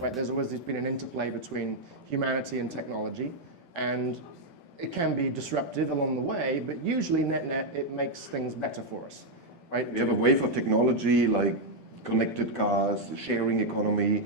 right? There's always been an interplay between humanity and technology, and it can be disruptive along the way, but usually net-net, it makes things better for us, right? We have a wave of technology like connected cars, sharing economy,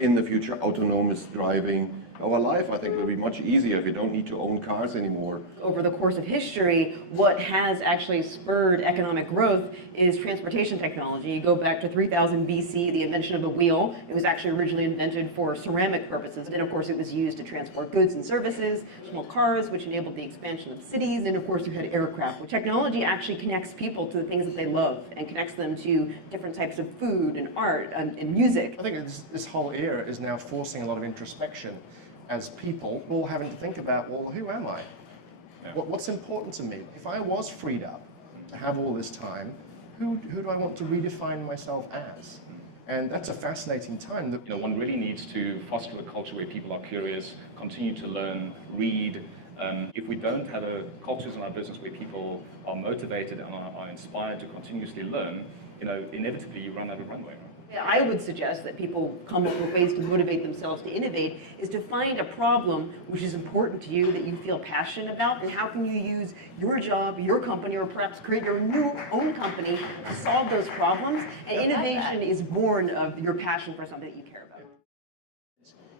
in the future, autonomous driving. Our life, I think, will be much easier if you don't need to own cars anymore. Over the course of history, what has actually spurred economic growth is transportation technology. You go back to 3000 BC, the invention of the wheel. It was actually originally invented for ceramic purposes. Then, of course, it was used to transport goods and services, small cars, which enabled the expansion of cities. And, of course, you had aircraft. Where technology actually connects people to the things that they love and connects them to different types of food and art and music. I think this whole era is now forcing a lot of introspection as people, all having to think about, well, who am I? Yeah. What's important to me? If I was freed up to have all this time, who do I want to redefine myself as? And that's a fascinating time. That one really needs to foster a culture where people are curious, continue to learn, read. If we don't have cultures in our business where people are motivated and are inspired to continuously learn, inevitably you run out of runway. I would suggest that people come up with ways to motivate themselves to innovate, is to find a problem which is important to you that you feel passionate about, and how can you use your job, your company, or perhaps create your own company to solve those problems. And innovation is born of your passion for something that you care about.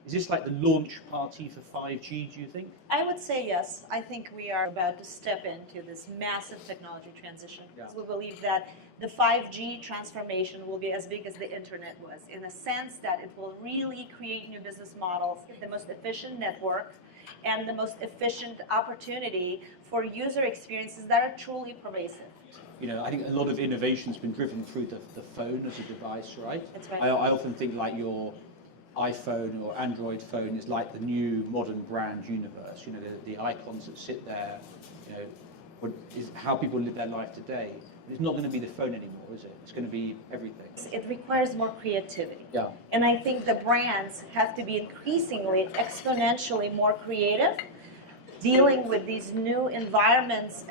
Is this like the launch party for 5G, do you think? I would say yes. I think we are about to step into this massive technology transition. Yeah. We believe that the 5G transformation will be as big as the internet was, in a sense that it will really create new business models, the most efficient network, and the most efficient opportunity for user experiences that are truly pervasive. I think a lot of innovation's been driven through the phone as a device, right? That's right. I often think like your iPhone or Android phone is like the new modern brand universe. The icons that sit there, is how people live their life today. It's not going to be the phone anymore, is it? It's going to be everything. It requires more creativity. Yeah. And I think the brands have to be increasingly, exponentially more creative, dealing with these new environments,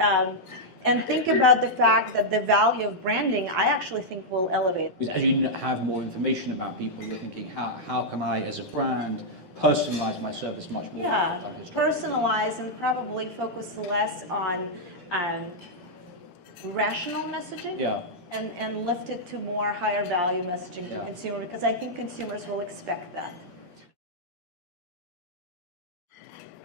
and think about the fact that the value of branding, I actually think, will elevate. As you have more information about people, you're thinking, how can I, as a brand, personalize my service much more? Yeah, personalize and probably focus less on rational messaging. Yeah. And lift it to more higher value messaging to consumer, because I think consumers will expect that.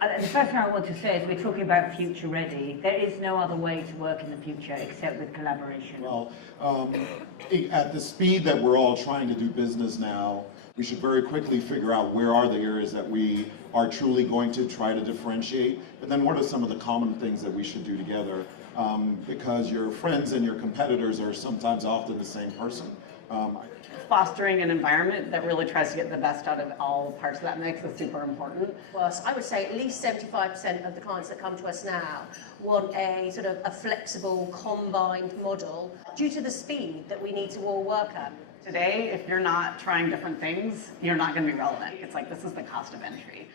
The first thing I want to say is we're talking about future ready. There is no other way to work in the future except with collaboration. Well, at the speed that we're all trying to do business now, we should very quickly figure out where are the areas that we are truly going to try to differentiate, and then what are some of the common things that we should do together, because your friends and your competitors are sometimes often the same person. Fostering an environment that really tries to get the best out of all parts of that mix is super important. Worse, I would say at least 75% of the clients that come to us now want a sort of a flexible, combined model due to the speed that we need to all work at. Today, if you're not trying different things, you're not going to be relevant. It's like, this is the cost of entry.